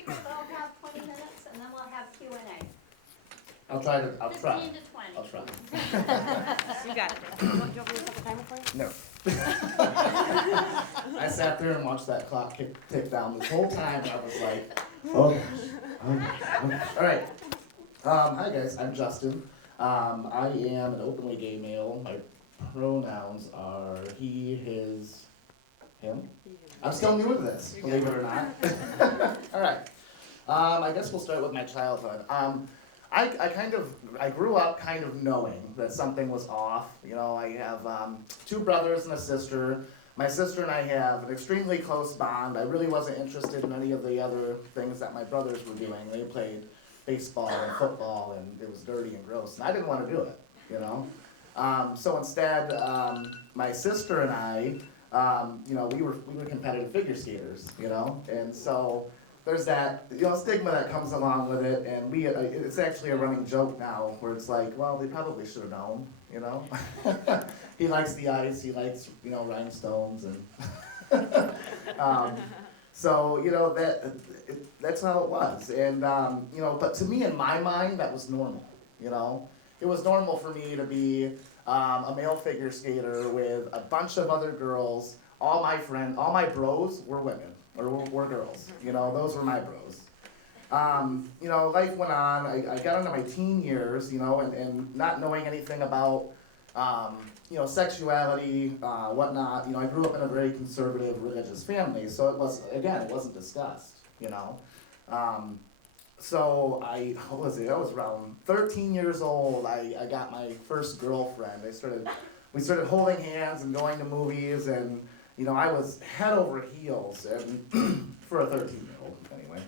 figure they'll have 20 minutes and then we'll have Q&A. I'll try. 15 to 20. I'll try. You got it. Do you want me to set the timer for you? No. I sat there and watched that clock tick down this whole time. I was like, oh gosh. All right. Hi guys, I'm Justin. I am an openly gay male. My pronouns are he, his, him. I'm still new to this, believe it or not. All right. I guess we'll start with my childhood. I grew up kind of knowing that something was off. You know, I have 2 brothers and a sister. My sister and I have an extremely close bond. I really wasn't interested in any of the other things that my brothers were doing. They played baseball and football, and it was dirty and gross, and I didn't want to do it, you know. So instead, my sister and I, you know, we were competitive figure skaters, you know, and so there's that, you know, stigma that comes along with it, and it's actually a running joke now, where it's like, well, they probably should have known, you know. He likes the ice, he likes, you know, rhinestones, and so, you know, that's how it was, and, you know, but to me, in my mind, that was normal, you know. It was normal for me to be a male figure skater with a bunch of other girls. All my bros were women, or were girls, you know, those were my bros. You know, life went on, I got into my teen years, you know, and not knowing anything about, you know, sexuality, whatnot. You know, I grew up in a very conservative religious family, so it wasn't discussed, you know. So what was it? I was around 13 years old. I got my first girlfriend. We started holding hands and going to movies, and you know, I was head over heels, and for a 13-year-old, anyway.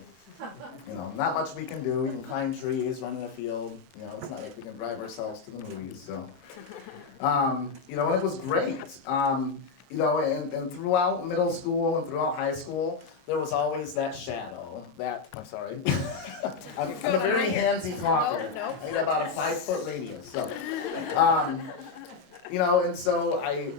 You know, not much we can do. We can climb trees, run in a field. You know, it's not like we can drive ourselves to the movies. So, you know, and it was great. You know, and throughout middle school and throughout high school, there was always that shadow. I'm sorry. I'm a very handsy talker. No. I need about a 5-foot radius. So, you know, and so I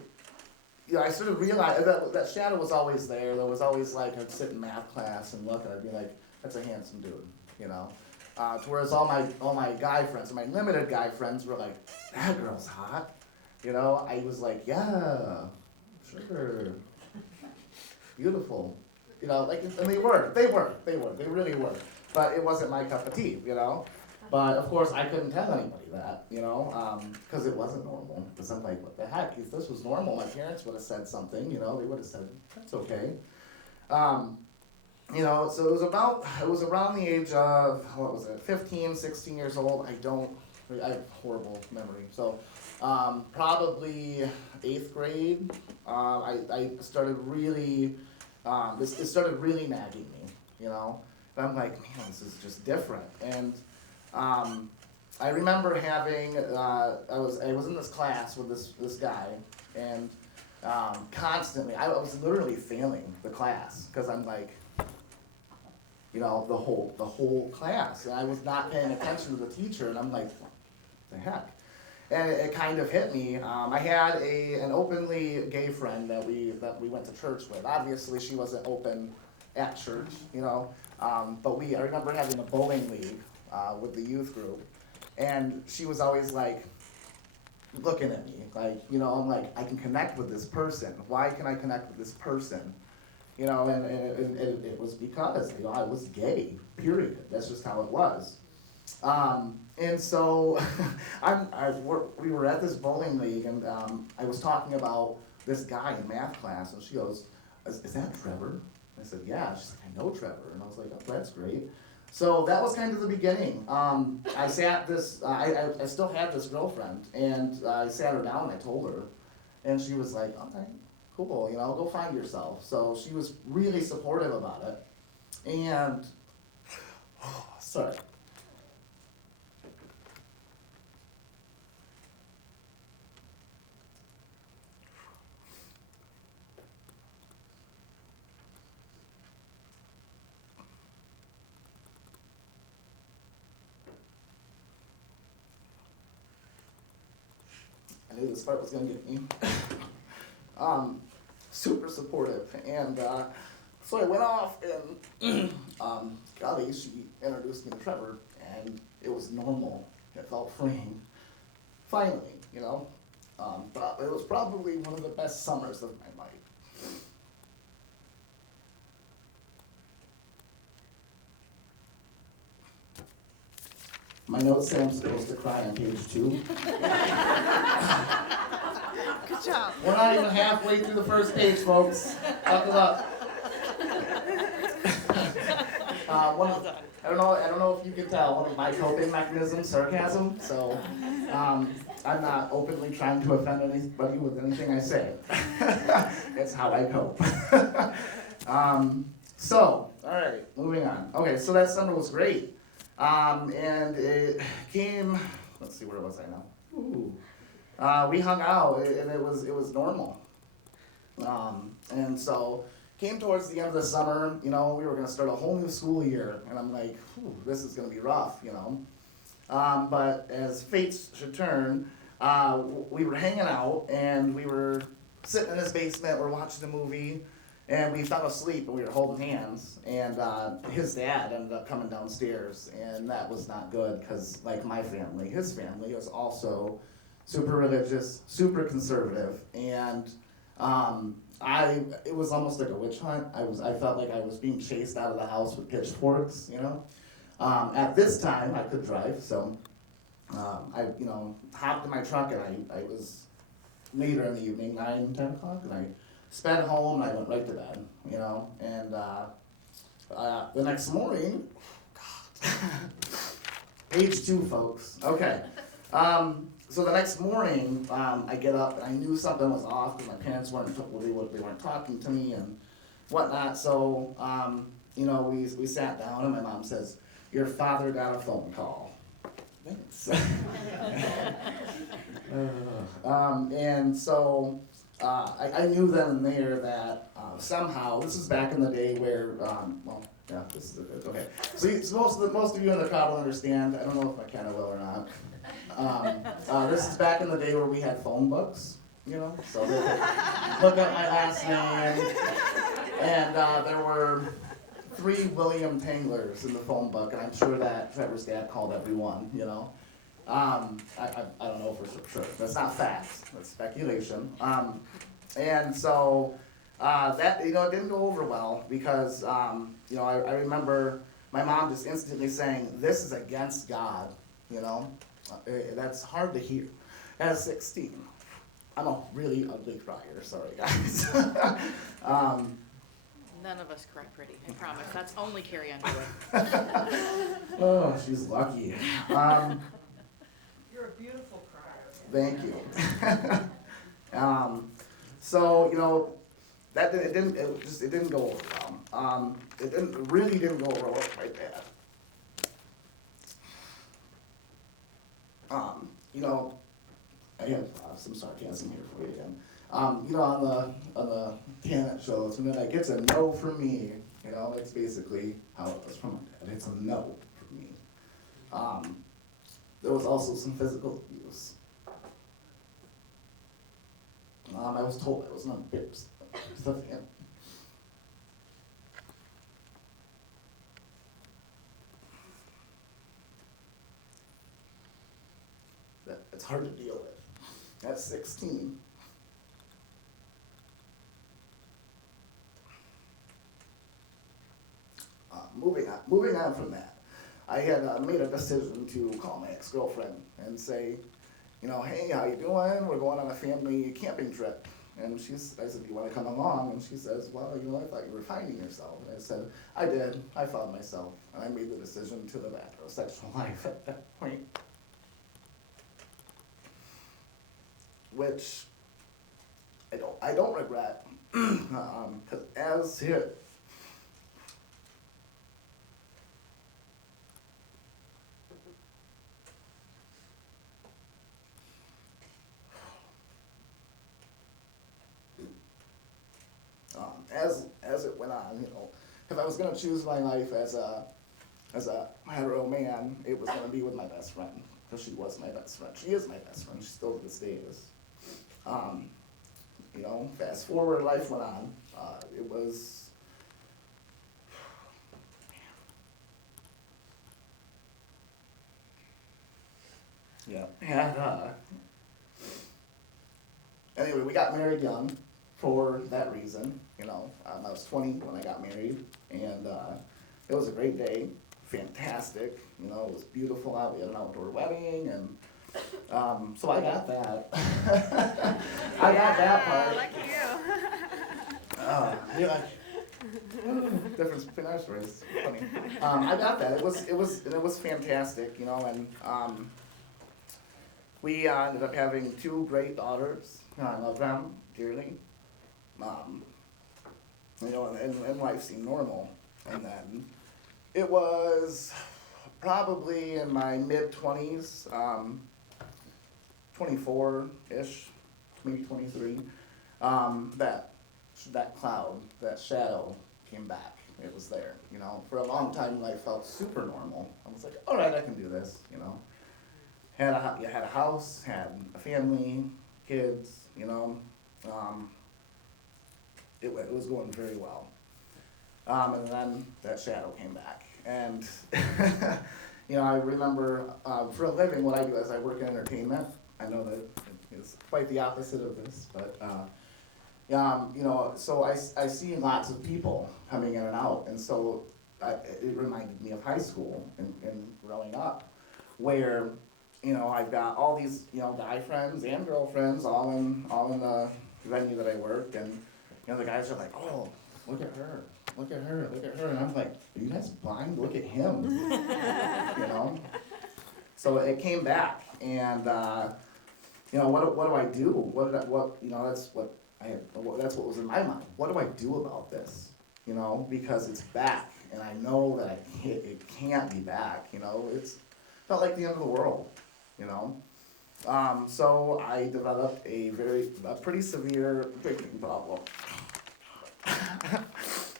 sort of realized that shadow was always there. There was always like, I'd sit in math class and look, and I'd be like, that's a handsome dude, you know. Whereas all my guy friends, my limited guy friends, were like, that girl's hot, you know. I was like, yeah, sure, beautiful, you know. Like, and they really were. But it wasn't my cup of tea, you know. But of course, I couldn't tell anybody that, you know, because it wasn't normal. Because I'm like, what the heck? If this was normal, my parents would have said something, you know. They would have said, that's okay. You know, so it was around the age of, 15, 16 years old. I have horrible memory. So probably 8th grade, I started really, it started really nagging me, you know. And I'm like, man, this is just different. And I remember having, I was in this class with this guy, and constantly, I was literally failing the class, because I'm like, you know, the whole class, and I was not paying attention to the teacher, and I'm like, what the heck? And it kind of hit me. I had an openly gay friend that we went to church with. Obviously, she wasn't open at church, you know, but I remember having a bowling league with the youth group, and she was always like looking at me, like, you know, I'm like, I can connect with this person. Why can I connect with this person? You know, and it was because, you know, I was gay, period. That's just how it was. And so we were at this bowling league, and I was talking about this guy in math class, and she goes, is that Trevor? I said, yeah. She's like, I know Trevor. And I was like, oh, that's great. So that was kind of the beginning. I still had this girlfriend, and I sat her down and I told her, and she was like, okay, cool, you know, go find yourself. So she was really supportive about it. And, sorry. I knew this part was gonna get me. Super supportive, and So I went off and, golly, she introduced me to Trevor, and it was normal. It felt freeing. Finally, you know. But it was probably one of the best summers of my life. My notes say I'm supposed to cry on page 2. Good job. We're not even halfway through the first page, folks. Buckle up. I don't know if you can tell, one of my coping mechanisms, sarcasm. So I'm not openly trying to offend anybody with anything I say. That's how I cope. So, all right, moving on. Okay, so that summer was great. And it came, let's see, where was I now? Ooh. We hung out, and it was normal. And so came towards the end of the summer, you know, we were gonna start a whole new school year, and I'm like, this is gonna be rough, you know. But as fate should turn, we were hanging out, and we were sitting in his basement, we're watching a movie, and we fell asleep, and we were holding hands, and his dad ended up coming downstairs, and that was not good, because like my family, his family was also super religious, super conservative, and it was almost like a witch hunt. I felt like I was being chased out of the house with pitchforks, you know. At this time, I could drive, so I, you know, hopped in my truck, and I was later in the evening, 9, 10 o'clock, and I sped home, and I went right to bed, you know. And the next morning, page 2, folks. Okay. So the next morning, I get up, and I knew something was off because my parents weren't talking to me and whatnot. So you know, we sat down, and my mom says, "Your father got a phone call." Thanks. And so I knew then and there that somehow, this is back in the day where, well, yeah, this is it. Okay. So most of you in the crowd will understand. I don't know if McKenna will or not. This is back in the day where we had phone books, you know, so they could look up my last name, and there were 3 William Tanglers in the phone book, and I'm sure that Trevor's dad called everyone, you know. I don't know for sure. That's not facts. That's speculation. And so that, you know, it didn't go over well because, you know, I remember my mom just instantly saying, "This is against God," you know. That's hard to hear. At 16, I'm a really ugly crier. Sorry, guys. None of us cry pretty, I promise. That's only Carrie Underwood. Oh, she's lucky. You're a beautiful crier. Thank you. So you know, it didn't go over well. It really didn't go over well with my dad. You know, I have some sarcasm here for you again. You know, on the talent shows, when like it's a no for me, you know, that's basically how it was from my dad. It's a no for me. There was also some physical abuse. I was told I was not embarrassed. It's hard to deal with. At 16. Moving on from that, I had made a decision to call my ex-girlfriend and say, you know, "Hey, how you doing? We're going on a family camping trip." And I said, "Do you want to come along?" And she says, "Well, you know, I thought you were finding yourself." And I said, "I did. I found myself." And I made the decision to live heterosexual life at that point. Which I don't regret, because as here, as it went on, you know, if I was gonna choose my life as a hetero man, it was gonna be with my best friend, because she was my best friend. She is my best friend. She still to this day is. You know, fast forward, life went on. It was Yeah. And, anyway, we got married young for that reason, you know. I was 20 when I got married, and it was a great day, fantastic, you know, it was beautiful out, we had an outdoor wedding, and so I got that. I got that part. Lucky you. You're like, difference between our stories, it's funny. I got that, it was fantastic, you know, and we ended up having 2 great daughters. I love them dearly. You know, and life seemed normal. And then it was probably in my mid-20s, 24-ish, maybe 23, that cloud, that shadow came back. It was there, you know. For a long time, life felt super normal. I was like, all right, I can do this, you know. Had a house, had a family, kids, you know. It was going very well. And then that shadow came back. And, you know, I remember, for a living, what I do is I work in entertainment. I know that it's quite the opposite of this, but, you know, so I see lots of people coming in and out. And so it reminded me of high school and growing up, where, you know, I've got all these, you know, guy friends and girlfriends all in the venue that I work, and, you know, the guys are like, oh, look at her, look at her, look at her, and I'm like, are you guys blind? Look at him, you know? So it came back, and, you know, what do I do? You know, that's what was in my mind. What do I do about this? You know, because it's back, and I know that it can't be back, you know, it's felt like the end of the world. You know, so I developed a pretty severe drinking problem.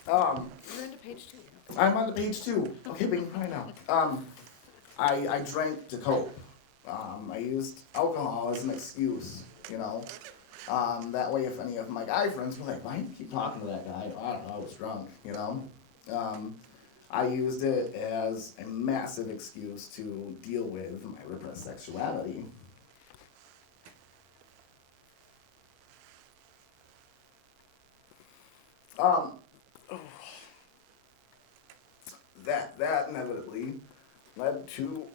You're into page 2. I'm on to page 2. Okay, we can find out. I drank to cope. I used alcohol as an excuse, you know. That way, if any of my guy friends were like, why do you keep talking to that guy? I don't know, I was drunk, you know. I used it as a massive excuse to deal with my repressed sexuality. That inevitably led to